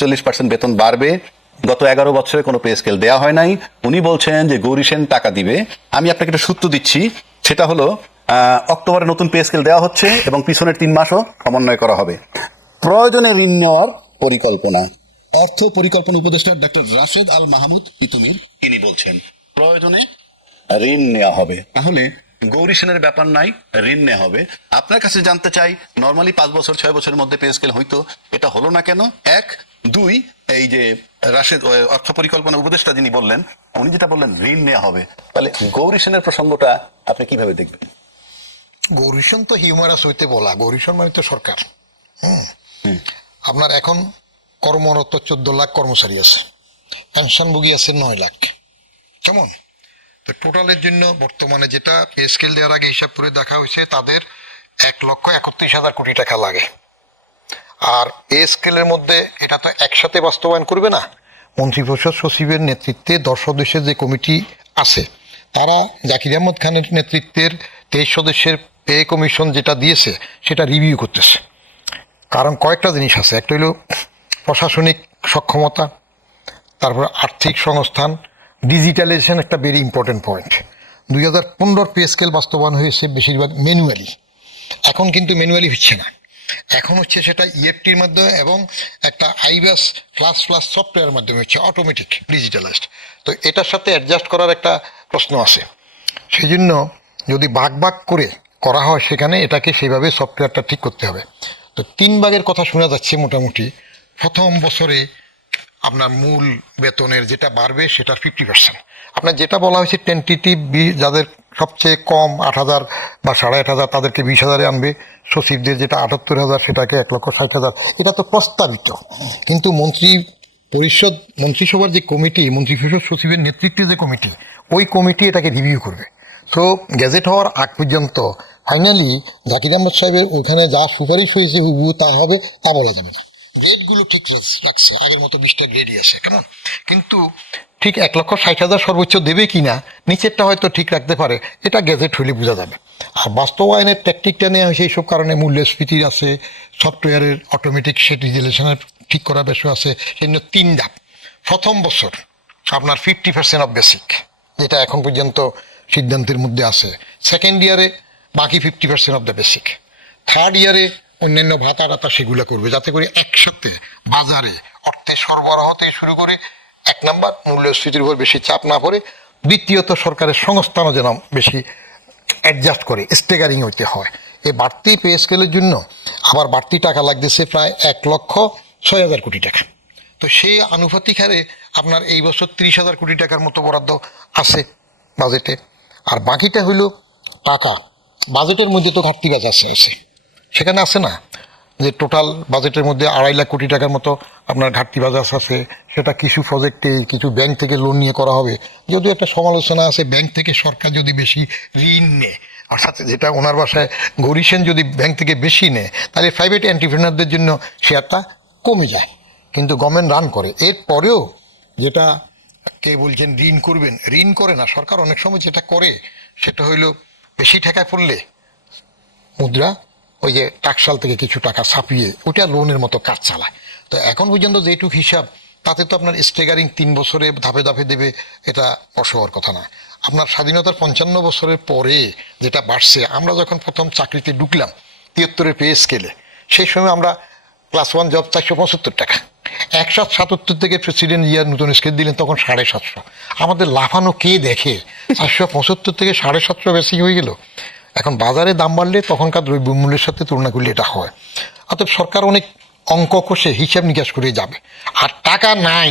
40% বেতন বাড়বে। গত 11 বছরে কোনো পে স্কেল দেওয়া হয় নাই। উনি বলছেন যে গৌরী সেন টাকা দিবে। আমি আপনাকে একটা সূত্র দিচ্ছি, সেটা হলো অক্টোবরে নতুন পে স্কেল দেওয়া হচ্ছে এবং পিছনের 3 মাসও সমন্বয় করা হবে। প্রয়োজনে ঋণ নেওয়ার পরিকল্পনা। অর্থ পরিকল্পনা উপদেষ্টা ডক্টর রাশেদ আল মাহমুদ তিতুমির তিনি বলছেন প্রয়োজনে ঋণ নেওয়া হবে। তাহলে গৌরী সেনের ব্যাপার নাই, ঋণ নেওয়া হবে। আপনার কাছে জানতে চাই, নর্মালি 5 বছর 6 বছরের মধ্যে পে স্কেল হইতো, এটা হলো না কেন? 1 2 এই যে রাশেদ অর্থ পরিকল্পনা উপদেষ্টা যিনি বললেন, উনি যেটা বললেন ঋণ নেওয়া হবে, তাহলে গৌরী সেনের প্রসঙ্গটা আপনি কিভাবে দেখবেন? গৌরী সেন তো হিউমারাস হইতে বলা, গৌরী সেন মানে তো সরকার। আপনার এখন কর্মরত 14 লাখ কর্মচারী আছে, পেনশনভোগী আছে 9 লাখ। কেমন? তো টোটালের জন্য বর্তমানে যেটা পে স্কেল দেওয়ার আগে হিসাব করে দেখা হয়েছে, তাদের 1,31,000 কোটি টাকা লাগে। আর পে স্কেলের মধ্যে এটা তো একসাথে বাস্তবায়ন করবে না। মন্ত্রিপরিষদ সচিবের নেতৃত্বে 10 সদস্যের যে কমিটি আছে, তারা জাকির আহমদ খানের নেতৃত্বের 23 সদস্যের পে কমিশন যেটা দিয়েছে সেটা রিভিউ করতেছে। কারণ কয়েকটা জিনিস আছে, একটা হলো প্রশাসনিক সক্ষমতা, তারপর আর্থিক সংস্থান, ডিজিটালাইজেশন একটা very important point. 2015 pay scale বাস্তবায়ন হয়েছে বেশিরভাগ ম্যানুয়ালি, এখন কিন্তু ম্যানুয়ালি হচ্ছে না, এখন হচ্ছে সেটা ইএফটির মাধ্যমে এবং একটা আইবাস প্লাস সফটওয়্যারের মাধ্যমে হচ্ছে, অটোমেটিক ডিজিটালাইজড। তো এটার সাথে অ্যাডজাস্ট করার একটা প্রশ্ন আছে। সেই জন্য যদি ভাগ করে করা হয়, সেখানে এটাকে সেইভাবে সফটওয়্যারটা ঠিক করতে হবে। তো 3 ভাগের কথা শোনা যাচ্ছে মোটামুটি। প্রথম বছরে আপনার মূল বেতনের যেটা বাড়বে সেটার 50%। আপনার যেটা বলা হয়েছে টেন্টেটিভ, যাদের সবচেয়ে কম 8,000 বা 8,500 তাদেরকে 20,000-এ আনবে। সচিবদের যেটা 78,000 সেটাকে 1,60,000। এটা তো প্রস্তাবিত, কিন্তু মন্ত্রিসভার যে কমিটি, মন্ত্রিপরিষদ সচিবের নেতৃত্বে যে কমিটি, ওই কমিটি এটাকে রিভিউ করবে। সো গেজেট হওয়ার আগ পর্যন্ত ফাইনালি জাকির আহমদ সাহেবের ওখানে যা সুপারিশ হয়েছে হুবহু তা হবে তা বলা যাবে না। গ্রেডগুলো ঠিক রাখছে, আগের মতো 20টা গ্রেডই আছে, কেমন? কিন্তু ঠিক 1,60,000 সর্বোচ্চ দেবে কিনা, নিচেরটা হয়তো ঠিক রাখতে পারে, এটা গেজেট হইলে বোঝা যাবে। আর বাস্তবায়নের ট্যাকটিকটা নেওয়া হয়েছে এইসব কারণে, মূল্যস্ফীতির আছে, সফটওয়্যারের অটোমেটিক সেটিজেলেশনের ঠিক করা বিষয় আছে। সেই জন্য 3 ধাপ। প্রথম বছর আপনার 50% অফ বেসিক, যেটা এখন পর্যন্ত সিদ্ধান্তের মধ্যে আছে। সেকেন্ড ইয়ারে বাকি 50% অফ দ্য বেসিক। থার্ড ইয়ারে অন্যান্য ভাতা টাতা সেগুলো করবে, যাতে করে একসাথে বাজারে অর্থের সরবরাহ থেকে শুরু করে 1 নম্বর মূল্যস্ফীতির উপর বেশি চাপ না পড়ে, দ্বিতীয়ত সরকারের সংস্থানও যেন বেশি অ্যাডজাস্ট করে, স্টেগারিং হইতে হয়। এই বাড়তি পে স্কেলের জন্য আবার বাড়তি টাকা লাগতেছে প্রায় 1,06,000 কোটি টাকা। তো সেই আনুপাতিক হারে আপনার এই বছর 30,000 কোটি টাকার মতো বরাদ্দ আছে বাজেটে। আর বাকিটা হইল টাকা বাজেটের মধ্যে তো ঘাটতি বাজার আছে, সেখানে আছে না যে টোটাল বাজেটের মধ্যে 2.5 লাখ কোটি টাকার মতো আপনার ঘাটতি বাজার আছে। সেটা কিছু প্রজেক্টে কিছু ব্যাংক থেকে লোন নিয়ে করা হবে। যদিও একটা সমালোচনা আছে, ব্যাংক থেকে সরকার যদি বেশি ঋণ নেয়, অর্থাৎ যেটা ওনার বাসায় গৌরী সেন যদি ব্যাংক থেকে বেশি নেয়, তাহলে প্রাইভেট এন্টারপ্রেনারদের জন্য শেয়ারটা কমে যায়, কিন্তু গভর্নমেন্ট রান করে। এরপরেও যেটা কে বলছেন ঋণ করবেন, ঋণ করে না সরকার। অনেক সময় যেটা করে সেটা হইল বেশি টাকায় পড়লে মুদ্রা ওই যে টাকশাল থেকে কিছু টাকা ছাপিয়ে ওটা লোনের মতো কাজ চালায়। তো এখন পর্যন্ত যেটুক হিসাব, তাতে তো আপনার স্টেগারিং 3 বছরে ধাপে ধাপে দেবে, এটা অসহর কথা না। আপনার স্বাধীনতার 55 বছরের পরে যেটা বাড়ছে, আমরা যখন প্রথম চাকরিতে ঢুকলাম 73-এর পে স্কেলে, সেই সময় আমরা ক্লাস 1 জব 475 টাকা। 177 থেকে প্রেসিডেন্ট ইয়ার নতুন স্কেল দিলেন, তখন 750। আমাদের লাফানো কে দেখে? 475 থেকে 750 বেশি হয়ে গেল। এখন বাজারে দাম বাড়লে তখনকার দ্রব্যমূল্যের সাথে তুলনা করলে এটা হয়। অর্থাৎ সরকার অনেক অঙ্ক কষে হিসাব নিকাশ করে যাবে। আর টাকা নাই,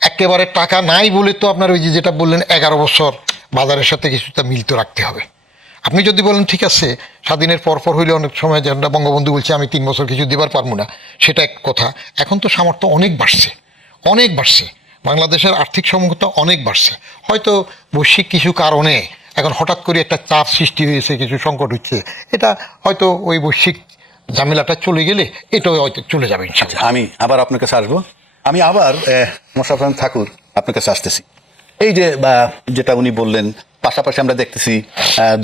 একেবারে টাকা নাই বলে তো আপনার ওই যে যেটা বললেন 11 বছর বাজারের সাথে কিছুটা মিল তো রাখতে হবে। আপনি যদি বলেন ঠিক আছে স্বাধীনের পরপর হইলে অনেক সময় যেটা বঙ্গবন্ধু বলছে আমি 3 বছর কিছু দেবার পারবো না, সেটা এক কথা। এখন তো সামর্থ্য অনেক বাড়ছে, বাংলাদেশের আর্থিক সক্ষমতা অনেক বাড়ছে। হয়তো বৈশ্বিক কিছু কারণে এখন হঠাৎ করে একটা চাপ সৃষ্টি হয়েছে, কিছু সংকট হচ্ছে, এটা হয়তো ওই বৈশ্বিক ঝামেলাটা চলে গেলে এটাও হয়তো চলে যাবে ইনশাআল্লাহ। আমি আবার আপনার কাছে আসবো। আমি আবার মোশাররফ হোসেন ঠাকুর আপনার কাছে আসতেছি। এই যে যেটা উনি বললেন পাশাপাশি আমরা দেখতেছি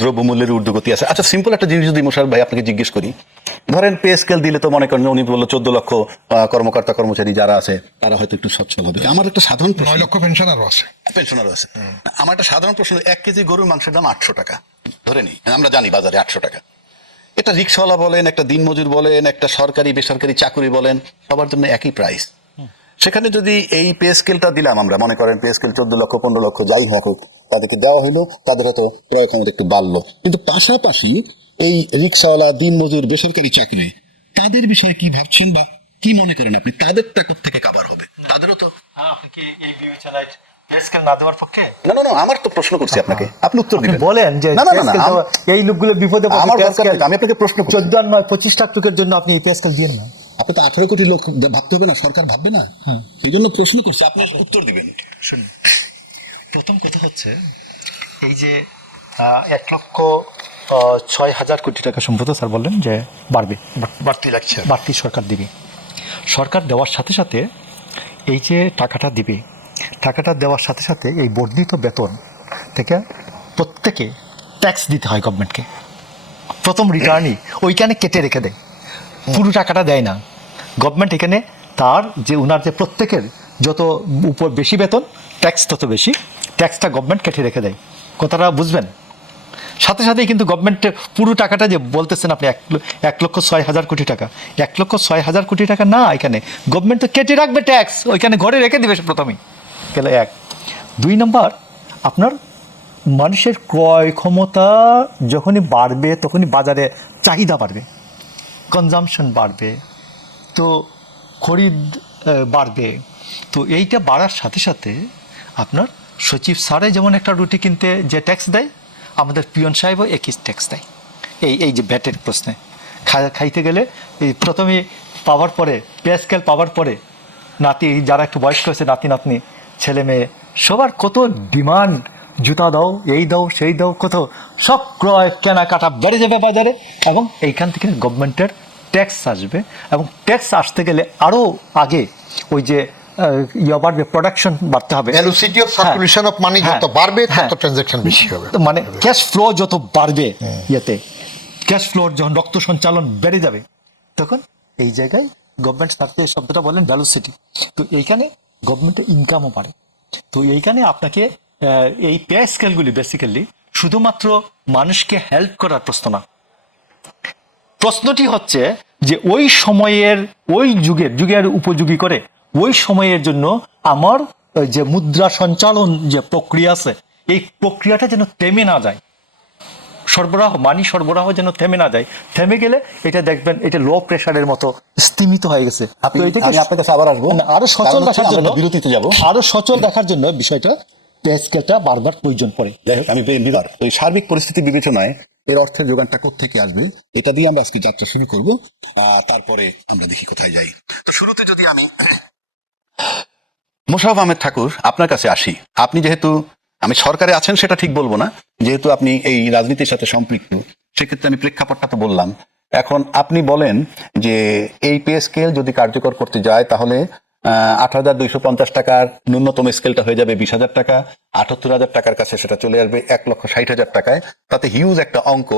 দ্রব্যমূল্যের ঊর্ধ্বগতি আছে। আচ্ছা, সিম্পল একটা জিনিস যদি মোশাররফ ভাই আপনাকে জিজ্ঞেস করি, ধরেন পে স্কেল দিলে তো মনে করেন উনি বললো 14 লক্ষ কর্মকর্তা কর্মচারী যারা আছে তারা হয়তো একটু সচ্ছল হবে। আমার একটা সাধারণ 9 লক্ষ পেনশনারও আছে। পেনশনারও আছে। আমার একটা সাধারণ প্রশ্ন, 1 কেজি গরুর মাংসের দাম 800 টাকা ধরে নিই, আমরা জানি বাজারে 800 টাকা। এটা রিক্সাওয়ালা বলেন, একটা দিনমজুর বলেন, একটা সরকারি বেসরকারি চাকরি বলেন, সবার জন্য একই প্রাইস। সেখানে যদি এই পে স্কেলটা দিলাম, আমরা মনে করেন পে স্কেল 14 লক্ষ 15 লক্ষ যাই হোক তাদেরকে দেওয়া হলো, তাদের হয়তো ক্রয় ক্ষমতা একটু বাড়লো, কিন্তু পাশাপাশি এই রিক্সাওয়ালা দিনমজুর বেসরকারি চাকরি তাদের বিষয়ে কি ভাবছেন বা কি মনে করেন আপনি, তাদের টাকা থেকে কাভার হবে? তাদেরও তো আপনি কি এই বিবেচনায় পে স্কেল না দেওয়ার পক্ষে? না, আমার তো প্রশ্ন করছি আপনাকে, আপনি উত্তর দিবেন। বলেন যে না, এই লোকগুলো বিপদে পড়ে, আমার দরকার নেই, আমি আপনাকে প্রশ্ন করছি। 14 আর 9 25 লাখ লোকের জন্য আপনি এই পে স্কেল দিয়েন না। আপনি তো 18 কোটি লোক ভাবতে হবে না, সরকার ভাববে না? সেই জন্য প্রশ্ন করছি, আপনি উত্তর দিবেন। শুনুন, প্রথম কথা হচ্ছে এই যে 1,06,000 কোটি টাকা সম্ভবত স্যার বললেন যে বাড়বে, বাড়তি লাগছে। বাড়তি সরকার দিবে। সরকার দেওয়ার সাথে সাথে এই যে টাকাটা দিবে, টাকাটা দেওয়ার সাথে সাথে এই বর্ধিত বেতন থেকে প্রত্যেকে ট্যাক্স দিতে হয় গভর্নমেন্টকে। প্রথম রিটার্নই ওইখানে কেটে রেখে দেয়, পুরো টাকাটা দেয় না গভর্নমেন্ট। এখানে তার যে ওনার যে প্রত্যেকের যত উপর বেশি বেতন ট্যাক্স তত বেশি ট্যাক্সটা গভর্নমেন্ট কেটে রেখে দেয়। কথাটা বুঝবেন? সাথে সাথেই কিন্তু গভর্নমেন্টের পুরো টাকাটা যে বলতেছেন আপনি 1,06,000 কোটি টাকা, 1,06,000 কোটি টাকা না, এখানে গভর্নমেন্ট তো কেটে রাখবে ট্যাক্স, ওইখানে ঘরে রেখে দেবে প্রথমেই। গেল 1। 2 নম্বর, আপনার মানুষের ক্রয় ক্ষমতা যখনই বাড়বে তখনই বাজারে চাহিদা বাড়বে, কনজামশন বাড়বে, তো খরিদ বাড়বে। তো এইটা বাড়ার সাথে সাথে আপনার সচিব স্যারে যেমন একটা রুটি কিনতে যে ট্যাক্স দেয়, আমাদের পিয়ন সাহেবও একই ট্যাক্স দেয়। এই যে ভ্যাটের প্রশ্নে খাইতে গেলে এই প্রথমে পাওয়ার পরে পে স্কেল পাওয়ার পরে নাতি যারা একটু বয়স্ক হয়েছে, নাতি নাতনি ছেলে মেয়ে সবার কত ডিমান্ড, জুতা দাও, এই দাও, সেই দাও, কত সব ক্রয় কেনাকাটা বেড়ে যাবে বাজারে, এবং এইখান থেকে গভর্নমেন্টের ট্যাক্স আসবে। এবং ট্যাক্স আসতে গেলে আরও আগে ওই যে বাড়বে, প্রোডাকশন বাড়তে হবে, velocity of circulation of money যত বাড়বে তত ট্রানজাকশন বেশি হবে, মানে ক্যাশ ফ্লো যত বাড়বে, ইয়েতে ক্যাশ ফ্লোর যখন রক্ত সঞ্চালন বেড়ে যাবে, তখন এই জায়গায় গভর্নমেন্ট স্যারকে শব্দটা বলেন ভ্যালোসিটি। তো এইখানে গভর্নমেন্টের ইনকামও বাড়ে। তো এইখানে আপনাকে এই পে স্কেলগুলি বেসিক্যালি শুধুমাত্র মানুষকে হেল্প করার প্রশ্ন না, প্রশ্নটি হচ্ছে যে ওই সময়ের ওই যুগের উপযোগী করে ওই সময়ের জন্য আমার যে মুদ্রা সঞ্চালন যে প্রক্রিয়া আছে, এই প্রক্রিয়াটা যেন থেমে না যায়, মানি সরবরাহ যেন থেমে না যায়। থেমে গেলে এটা দেখবেন এটা লো প্রেশারের মতো স্তিমিত হয়ে গেছে। আমি আপনার কাছে আবার আসবো, আরো সচল দেখার জন্য, বিরতিতে যাব, আরো সচল দেখার জন্য বিষয়টা পে স্কেলটা বারবার প্রয়োজন পড়ে। যাই হোক, আমি ওই সার্বিক পরিস্থিতি বিবেচনায় এর অর্থের যোগানটা কোত্থেকে আসবে এটা দিয়ে আমরা আজকে যাত্রা শুরু করব, তারপরে আমরা দেখি কোথায় যাই। তো শুরুতে যদি আমি মোশাররফ আহমেদ ঠাকুর আপনার কাছে আসি, আপনি যেহেতু আমি সরকারে আছেন সেটা ঠিক বলবো না, যেহেতু আপনি এই রাজনীতির সাথে সম্পৃক্ত, সেক্ষেত্রে আমি প্রেক্ষাপটটা তো বললাম। এখন আপনি বলেন যে এই পে স্কেল যদি কার্যকর করতে যায় তাহলে 8,250 টাকার ন্যূনতম স্কেলটা হয়ে যাবে 20,000 টাকা, 78,000 টাকার কাছে সেটা চলে আসবে 1,60,000 টাকায়। তাতে হিউজ একটা অঙ্ক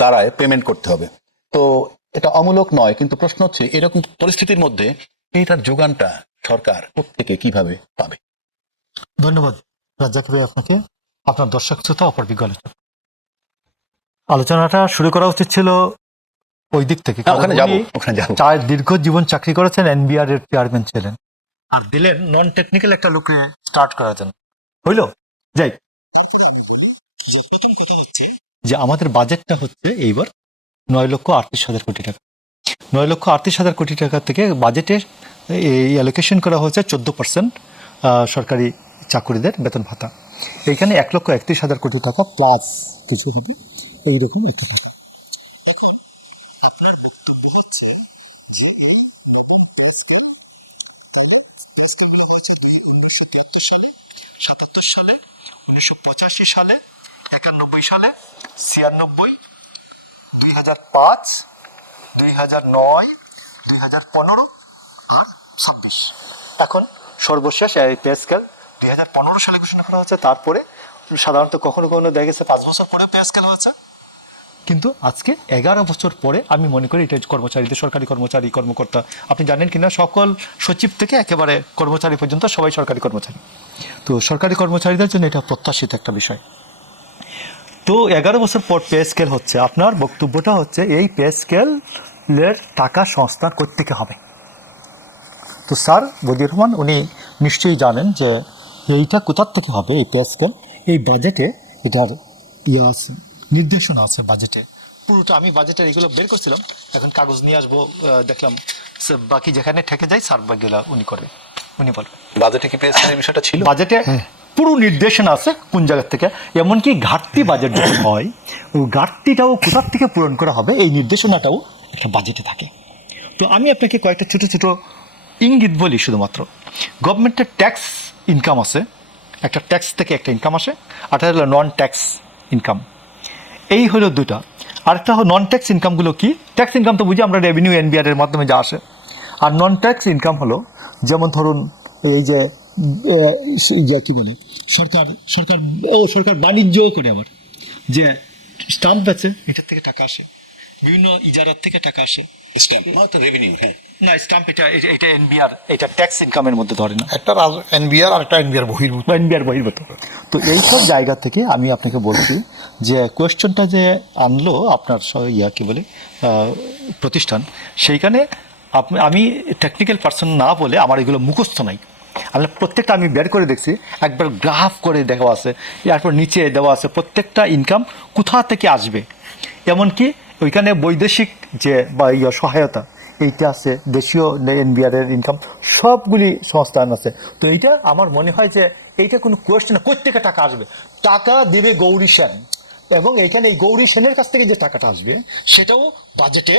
দাঁড়ায়, পেমেন্ট করতে হবে। তো এটা অমূলক নয়, কিন্তু প্রশ্ন হচ্ছে এরকম পরিস্থিতির মধ্যে এইটার যোগানটা সরকার প্রত্যেকে কিভাবে পাবে? ধন্যবাদ রাজ্জাক ভাই আপনাকে, আপনার দর্শক শ্রোতা অপরবিজ্ঞ আলোচনা। আলোচনাটা শুরু করা উচিত ছিল ওই দিক থেকে, ওখানে যাবো। দীর্ঘ জীবন চাকরি করেছেন, এনবিআর এর চেয়ারম্যান ছিলেন, আর দিলেন নন টেকনিক্যাল একটা লোকে স্টার্ট করার জন্য। হইল যাই, প্রথম কথা হচ্ছে যে আমাদের বাজেটটা হচ্ছে এইবার 9,38,000 কোটি টাকা। 9,38,000 কোটি টাকা থেকে বাজেটের এই অ্যালোকেশন করা হয়েছে 14% সরকারি চাকুরিদের বেতন ভাতা। এইখানে 1,31,000 কোটি টাকা প্লাস কিছু হবে এইরকম। সালে 1985 সালে 91 সালে 96 2005 2009 2015 আর 26 এখন সর্বশেষ এই পে স্কেল 2015 সালে ঘোষণা করা হচ্ছে, তারপরে সাধারণত কখনো কখনো দেখা গেছে 5 বছর পরে পে স্কেল হয়েছে, কিন্তু আজকে 11 বছর পরে আমি মনে করি এটা কর্মচারীদের, সরকারি কর্মচারী কর্মকর্তা, আপনি জানেন কিনা সকল সচিব থেকে একেবারে কর্মচারী পর্যন্ত সবাই সরকারি কর্মচারী, তো সরকারি কর্মচারীদের জন্য এটা প্রত্যাশিত একটা বিষয়। তো 11 বছর পর পে স্কেল হচ্ছে, আপনার বক্তব্যটা হচ্ছে এই পে স্কেলের টাকা সংস্থান করতে হবে। তো স্যার বদিউর রহমান উনি নিশ্চয়ই জানেন যে এইটা কোথার থেকে হবে এই পে স্কেল, এই বাজেটে এটার ইয়ে আছে, নির্দেশনা আছে বাজেটে পুরোটা। আমি বাজেটের এগুলো বের করছিলাম, এখন কাগজ নিয়ে আসবো, দেখলাম বাকি যেখানে ঠেকে যায় স্যার বাকিগুলো উনি করবে, উনি বলবে। বাজেটে কি পে স্কেলের বিষয়টা ছিল? বাজেটে পুরো নির্দেশনা আছে কোন জায়গা থেকে, এমনকি ঘাটতি বাজেট যখন হয় ওই ঘাটতিটাও কোথার থেকে পূরণ করা হবে এই নির্দেশনাটাও একটা বাজেটে থাকে। তো আমি আপনাকে কয়েকটা ছোট ছোট ইঙ্গিত বলি শুধুমাত্র। গভর্নমেন্টের ট্যাক্স ইনকাম আছে, একটা ট্যাক্স থেকে একটা ইনকাম আসে, আর একটা হলো নন ট্যাক্স ইনকাম, এই হলো দুটা। আরেকটা হলো নন ট্যাক্স ইনকামগুলো কি, ট্যাক্স ইনকাম তো বুঝি আমরা রেভিনিউ এনবিআর এর মাধ্যমে যা আসে, আর নন ট্যাক্স ইনকাম হলো যেমন ধরুন এই যে কি বলে সরকার বাণিজ্য করে, আবার যে স্টাম্প আছে এটার থেকে টাকা আসে, বিভিন্ন ইজারার থেকে টাকা আসে। রেভিনিউ, হ্যাঁ না স্টাম্প এটা এনবিআর, এটা ট্যাক্স ইনকামের মধ্যে ধরে না, একটা এনবিআর আর একটা এনবিআর বহির্ভূত। এনবিআর বহির্ভূত। তো এইসব জায়গা থেকে আমি আপনাকে বলছি যে কোয়েশ্চনটা যে আনলো আপনার কি বলে প্রতিষ্ঠান, সেইখানে আমি টেকনিক্যাল পার্সন না বলে আমার এগুলো মুখস্থ নাই, আমি প্রত্যেকটা আমি বের করে দেখছি, একবার গ্রাফ করে দেওয়া আছে, এরপর নিচে দেওয়া আছে প্রত্যেকটা ইনকাম কোথা থেকে আসবে, এমনকি ওইখানে বৈদেশিক যে বা সহায়তা এইটা আছে, দেশীয় এনবিআর এর ইনকাম সবগুলি সংস্থান আছে। তো এইটা আমার মনে হয় যে এইটা কোনো কোয়েশ্চেন, কোথেকে টাকা আসবে, টাকা দেবে গৌরী সেন, এবং এইখানে এই গৌরী সেনের কাছ থেকে যে টাকাটা আসবে সেটাও বাজেটে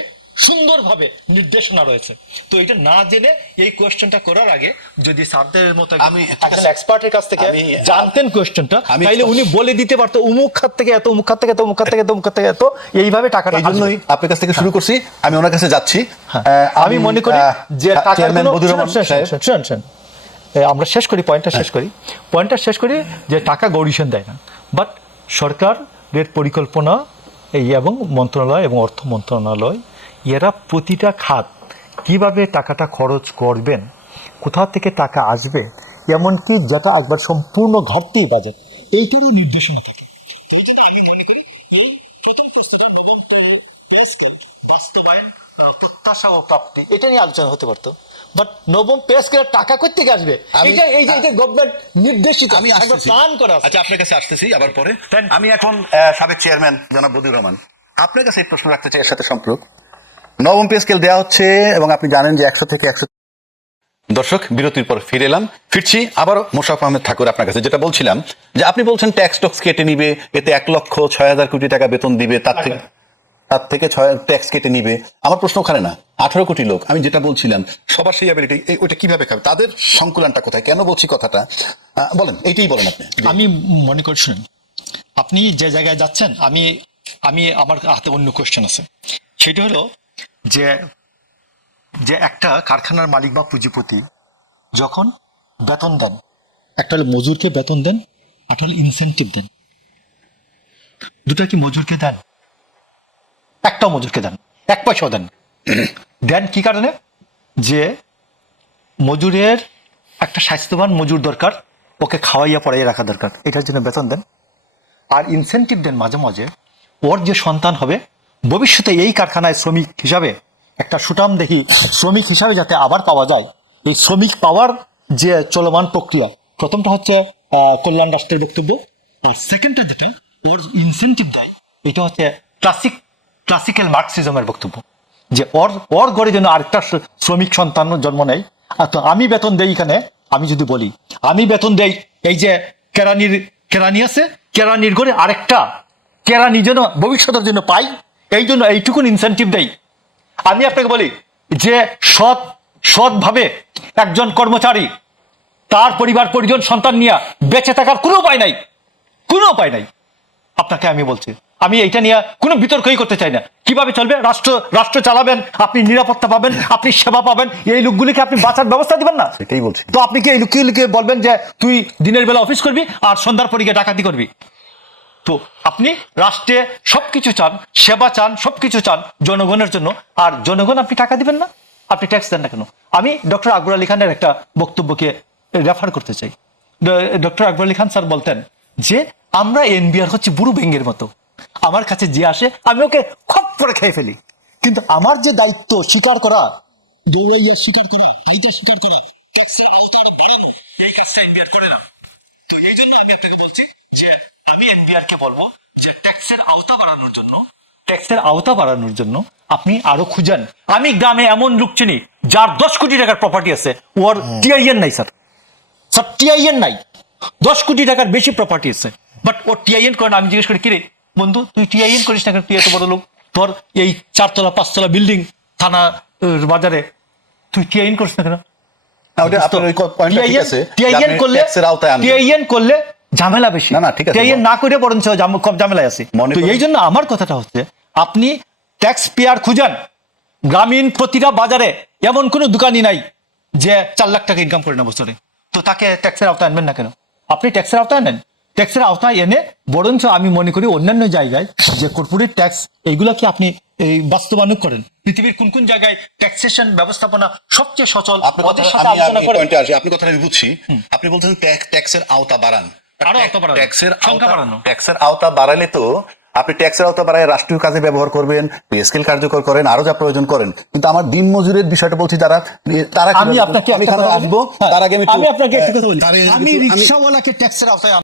সুন্দরভাবে নির্দেশনা রয়েছে। তো এটা না জেনে এই কোয়েশ্চেনটা করার আগে যদি স্যারদের মতো একজন এক্সপার্টের কাছ থেকে জানতেন কোয়েশ্চেনটা, তাইলে উনি বলে দিতে পারতো অমুক খাত থেকে এত, অমুক খাত থেকে এত, অমুক খাত থেকে এত, অমুক খাত থেকে এত, এইভাবে টাকাটা। এই জন্যই আপনার কাছ থেকে শুরু করছি, আমি ওনার কাছে যাচ্ছি। আমি মনে করি যে চেয়ারম্যান বদিউর রহমান সাহেব, আমরা শেষ করি পয়েন্টটা শেষ করি যে টাকা গৌরী সেন দেয় না, বাট সরকারের পরিকল্পনা এই এবং মন্ত্রণালয় এবং অর্থ মন্ত্রণালয় এরা প্রতিটা খাত কিভাবে টাকাটা খরচ করবেন, কোথা থেকে টাকা আসবে, এমনকি যেটা একবার সম্পূর্ণ ঘাটতি বাজেট, এইটারও নির্দেশনা থাকে। আমি মনে করি এই প্রথম প্রশ্নটা নবম পে স্কেল বাস্তবায়ন প্রত্যাশা ও প্রাপ্তি, এটা নিয়ে আলোচনা হতে পারতো, বাট নবম পে স্কেলের টাকা কই থেকে আসবে, এটা গভর্নমেন্ট নির্দেশিত, আমি প্ল্যান করা। আচ্ছা আপনার কাছে আসতেছি আবার পরে। আমি এখন সাবেক চেয়ারম্যান জনাব বদিউর রহমান, আপনার কাছে এই প্রশ্ন রাখতে চাই এর সাথে সম্পর্ক। নবম পে স্কেল দেওয়া হচ্ছে এবং আপনি জানেন যে 100 থেকে 100। দর্শক বিরতির পর ফিরছি আবারও মোশাররফ আহমেদ ঠাকুর আপনার কাছে, যেটা বলছিলাম যে আপনি বলছেন ট্যাক্স কেটে নিবে, এতে 1,06,000 কোটি টাকা বেতন দিবে, তার থেকে 6 ট্যাক্স কেটে নিবে। আমার প্রশ্ন ওখানে না, 18 কোটি লোক, আমি যেটা বলছিলাম সবার সেই অ্যাবিলিটি, ওইটা কিভাবে খাবে, তাদের সংকুলানটা কোথায়, কেন বলছি কথাটা বলেন, এইটাই বলেন আপনি। আমি মনে করি শুনেন, আপনি যে জায়গায় যাচ্ছেন, আমি আমার হাতে অন্য কোয়েশ্চেন আছে, সেটা হলো যে একটা কারখানার মালিক বা পুঁজিপতি যখন বেতন দেন, একটা হলো মজুরকে বেতন দেন, একটা হলো ইনসেন্টিভ দেন, দুটা কি মজুরকে দেন? একটাও মজুরকে দেন, 1 পয়সাও দেন। দেন কি কারণে? যে মজুরের একটা স্বাস্থ্যবান মজুর দরকার, ওকে খাওয়াইয়া পড়াইয়া রাখা দরকার, এটার জন্য বেতন দেন। আর ইনসেন্টিভ দেন মাঝে মাঝে, ওর যে সন্তান হবে ভবিষ্যতে এই কারখানায় শ্রমিক হিসাবে একটা সুঠাম দেখি শ্রমিক হিসাবে যাতে আবার পাওয়া যায়, এই শ্রমিক পাওয়ার যে চলমান প্রক্রিয়া, প্রথমটা হচ্ছে কল্যাণ রাষ্ট্রের বক্তব্য, আর সেকেন্ডটা যেটা ওর ইনসেন্টিভ দেয়, এটা হচ্ছে ক্লাসিক্যাল মার্কসিজমের বক্তব্য, যে ওর ঘরে যেন আরেকটা শ্রমিক সন্তান জন্ম নেয়। আর তো আমি বেতন দেই, এখানে আমি যদি বলি আমি বেতন দেই, এই যে কেরানি আছে, কেরানির ঘরে আরেকটা কেরানি যেন ভবিষ্যতের জন্য পাই, এই জন্য এইটুকুন ইনসেন্টিভ দেই। আমি আপনাকে বলি যে সৎভাবে একজন কর্মচারী তার পরিবার পরিজন সন্তান নিয়ে বেঁচে থাকার কোনো উপায় নাই। আপনাকে আমি বলছি, আমি এইটা নিয়ে কোনো বিতর্কই করতে চাই না। কিভাবে চলবে রাষ্ট্র চালাবেন, আপনি নিরাপত্তা পাবেন, আপনি সেবা পাবেন, এই লোকগুলিকে আপনি বাঁচার ব্যবস্থা দিবেন না? সেটাই বলছি। তো আপনি কি এই লোকগুলিকে বলবেন যে তুই দিনের বেলা অফিস করবি আর সন্ধ্যার পরে গিয়ে ডাকাতি করবি? তো আপনি রাষ্ট্রে সবকিছু চান, সেবা চান, সবকিছু চান জনগণের জন্য, আর জনগণ আপনি টাকা দিবেন না, আপনি ট্যাক্স দেন না কেন? আমি ডক্টর আকবর আলী খানের একটা বক্তব্যকে রেফার করতে চাই। ডক্টর আকবর আলী খান স্যার বলতেন যে আমরা এনবিআর হচ্ছে বুড়ো ব্যাঙের মতো, আমার কাছে যে আসে আমি ওকে খপ করে খেয়ে ফেলি, কিন্তু আমার যে দায়িত্ব স্বীকার করা, স্বীকার করা, স্বীকার করা, এই কাজটা এনবিআর করে না। তো এই জন্য আমি আপনাকে বলছি যে আমি এনবিআর কে বলবো যে ট্যাক্সের আওতা বাড়ানোর জন্য আপনি আরো খুঁজেন। আমি গ্রামে এমন লোক চিনি যার 10 কোটি টাকার প্রপার্টি আছে, ওর টিআইএন নাই স্যার, টিআইএন নাই, 10 কোটি টাকার বেশি প্রপার্টি আছে, বাট ওর টিআইএন করে না। আমি জিজ্ঞেস করি, কিরে বন্ধু তুই টিআইএন করিস না কেন, তুই এত বড় লোক, তোর এই 4তলা 5তলা বিল্ডিং থানা বাজারে, তুই টিআইএন করিস না কেন? টিআইএন করলে ঝামেলা বেশি, টিআইএন না করে বরঞ্চ কম ঝামেলায় আছে। তো এই জন্য আমার কথাটা হচ্ছে আপনি ট্যাক্স পেয়ার খুঁজান। গ্রামীণ প্রতিটা বাজারে এমন কোনো দোকানই নাই যে 4 লাখ টাকা ইনকাম করে না বছরে, তো তাকে ট্যাক্সের আওতায় আনবেন না কেন? আপনি ট্যাক্সের আওতায় নেন, ট্যাক্সের আওতায় এনে বরঞ্চ আমি মনে করি অন্যান্য জায়গায় যে কর্পোরেট ট্যাক্স এইগুলাকে আপনি এই বাস্তবায়ন করেন। পৃথিবীর কোন কোন জায়গায় ট্যাক্সেশন ব্যবস্থাপনা সবচেয়ে সচল, ওদের সাথে আলোচনা করেন। আপনি কথাটা আমি বুঝছি, আপনি বলছেন ট্যাক্সের আওতা বাড়ান, ট্যাক্সের আওতা বাড়ালে তো আপনি ট্যাক্সের আওতা বাড়ায় রাষ্ট্রীয় কাজে ব্যবহার করবেন, পে স্কেল কার্যকর করেন, আরো যা প্রয়োজন করেন, কিন্তু আমার দিন মজুরের বিষয়টা বলছি, তারা আমি আপনাকে আসবো তার আগে আমি আপনাকে একটা কথা বলি, আমি রিকশাওয়ালাকে ট্যাক্সের আওতায়